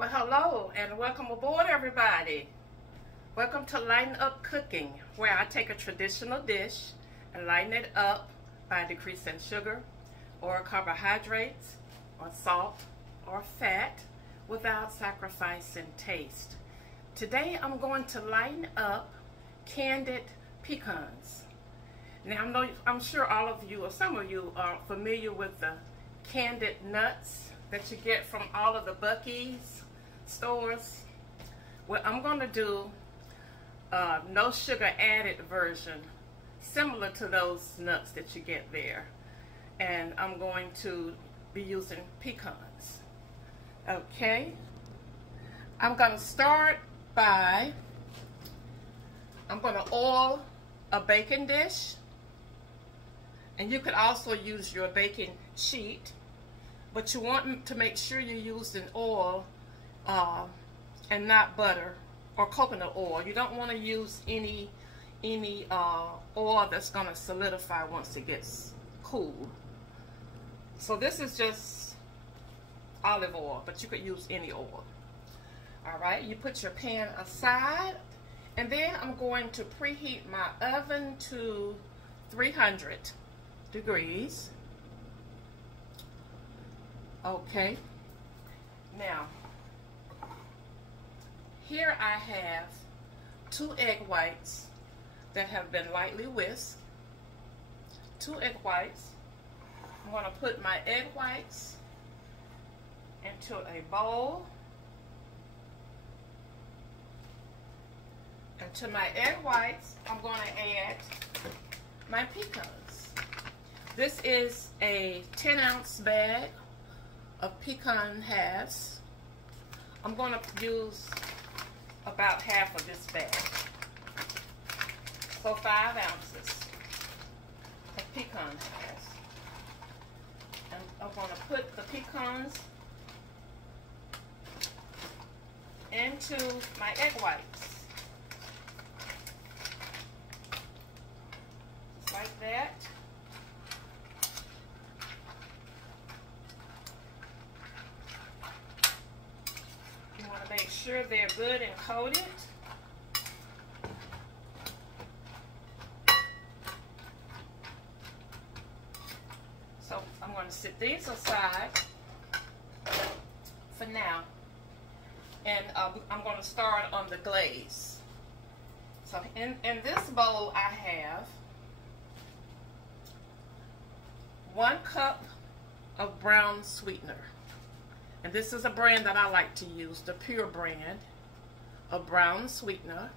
Well, hello and welcome aboard, everybody. Welcome to Lighten Up Cooking, where I take a traditional dish and lighten it up by decreasing sugar or carbohydrates or salt or fat without sacrificing taste. Today I'm going to lighten up candied pecans. Now I'm sure all of you or some of you are familiar with the candied nuts that you get from all of the Buc-ee's stores. Well, I'm going to do no sugar added version similar to those nuts that you get there, and I'm going to be using pecans. Okay, I'm going to start by I'm going to oil a baking dish, and you could also use your baking sheet, but you want to make sure you're using oil and not butter or coconut oil. You don't want to use any oil that's going to solidify once it gets cool. So this is just olive oil, but you could use any oil. All right, you put your pan aside, and then I'm going to preheat my oven to 300 degrees. Okay, now here I have 2 egg whites that have been lightly whisked. 2 egg whites. I'm going to put my egg whites into a bowl. And to my egg whites, I'm going to add my pecans. This is a 10-ounce bag of pecan halves. I'm going to use about half of this bag. So 5 ounces of pecan halves. And I'm going to put the pecans into my egg whites. Just like that. You want to make sure they're good and coated. So I'm going to set these aside for now, and I'm going to start on the glaze. So in this bowl I have 1 cup of brown sweetener. And this is a brand that I like to use, the Pure brand of brown sweetener.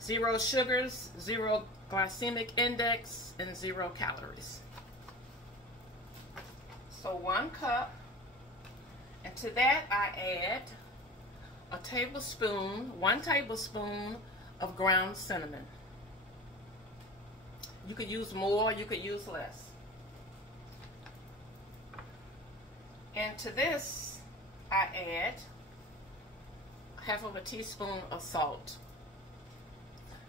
0 sugars, 0 glycemic index, and 0 calories. So 1 cup, and to that I add a tablespoon, 1 tablespoon of ground cinnamon. You could use more, you could use less. And to this, I add half of a teaspoon of salt.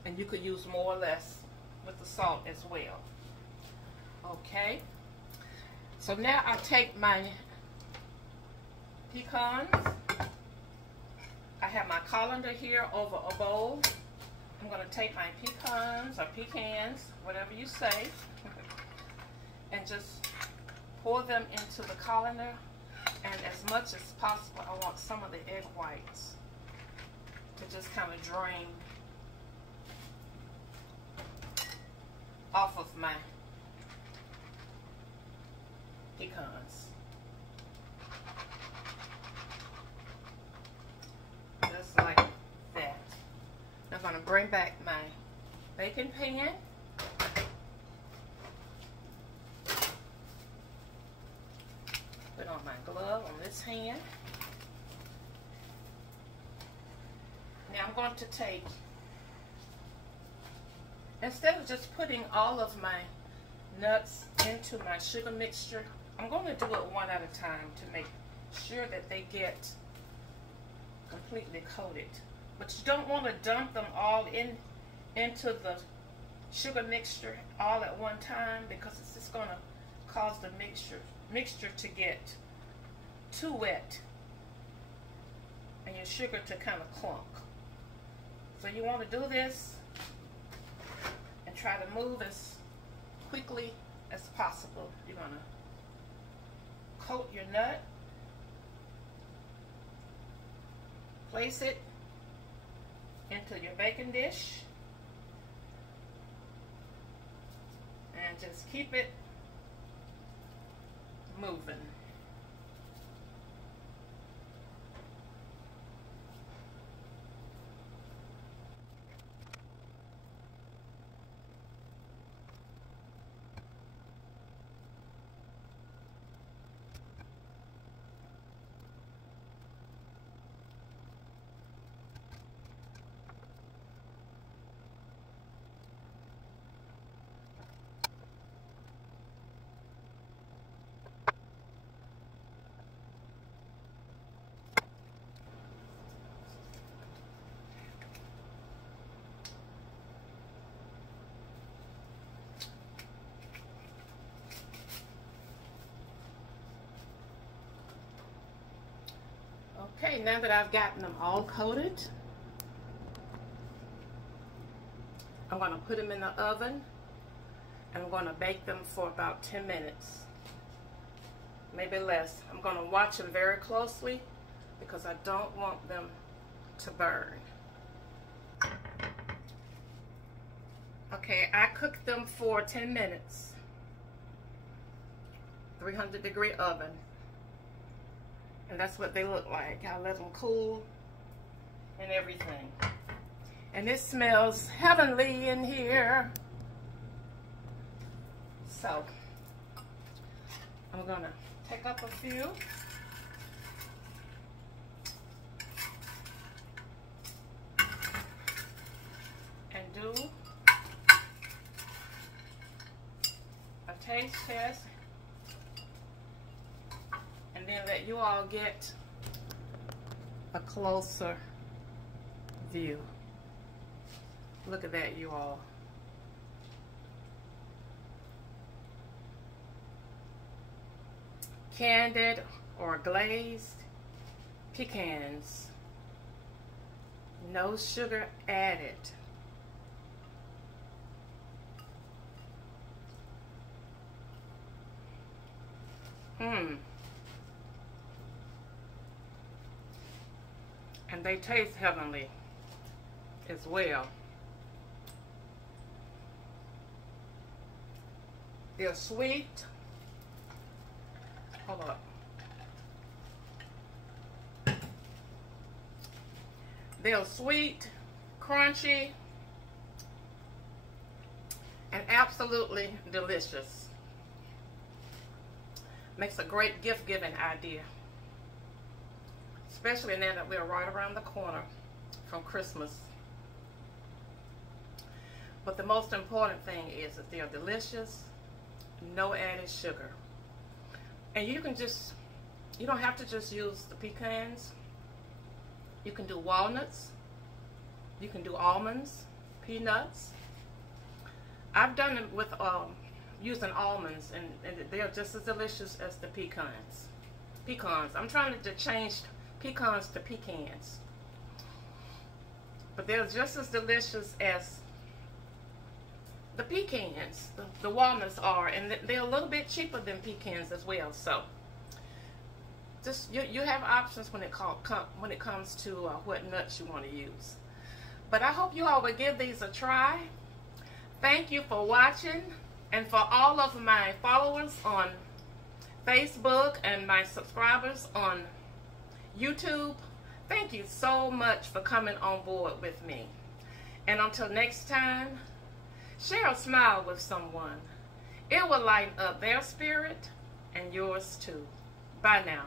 And you could use more or less with the salt as well. Okay. So now I take my pecans. I have my colander here over a bowl. I'm going to take my pecans, or pecans, whatever you say, and just pour them into the colander. And as much as possible, I want some of the egg whites to just kind of drain off of my pecans. Just like that. Now I'm going to bring back my baking pan. Put on my glove on this hand. Now I'm going to take, instead of just putting all of my nuts into my sugar mixture, I'm going to do it one at a time to make sure that they get completely coated. But you don't want to dump them all into the sugar mixture all at one time, because it's just going to cause the mixture to get too wet and your sugar to kind of clump. So you want to do this and try to move as quickly as possible. You're going to coat your nut, place it into your baking dish, and just keep it moving. Okay, now that I've gotten them all coated, I'm going to put them in the oven and I'm going to bake them for about 10 minutes, maybe less. I'm going to watch them very closely because I don't want them to burn. Okay, I cooked them for 10 minutes, 300-degree oven. And that's what they look like. I let them cool and everything. And it smells heavenly in here. So, I'm gonna take up a few. And do a taste test. And then let you all get a closer view. Look at that, you all. Candied or glazed pecans. No sugar added. And they taste heavenly as well. They're sweet. Hold up. They're sweet, crunchy, and absolutely delicious. Makes a great gift-giving idea. Especially now that we're right around the corner from Christmas. But the most important thing is that they're delicious, no added sugar. And you don't have to just use the pecans. You can do walnuts, you can do almonds, peanuts. I've done it with using almonds, and they're just as delicious as the pecans. I'm trying to change pecans to pecans, but they're just as delicious as the pecans, the walnuts are, and they're a little bit cheaper than pecans as well. So just you have options when it comes to what nuts you want to use. But I hope you all will give these a try. Thank you for watching, and for all of my followers on Facebook and my subscribers on YouTube, thank you so much for coming on board with me. And until next time, share a smile with someone. It will lighten up their spirit and yours too. Bye now.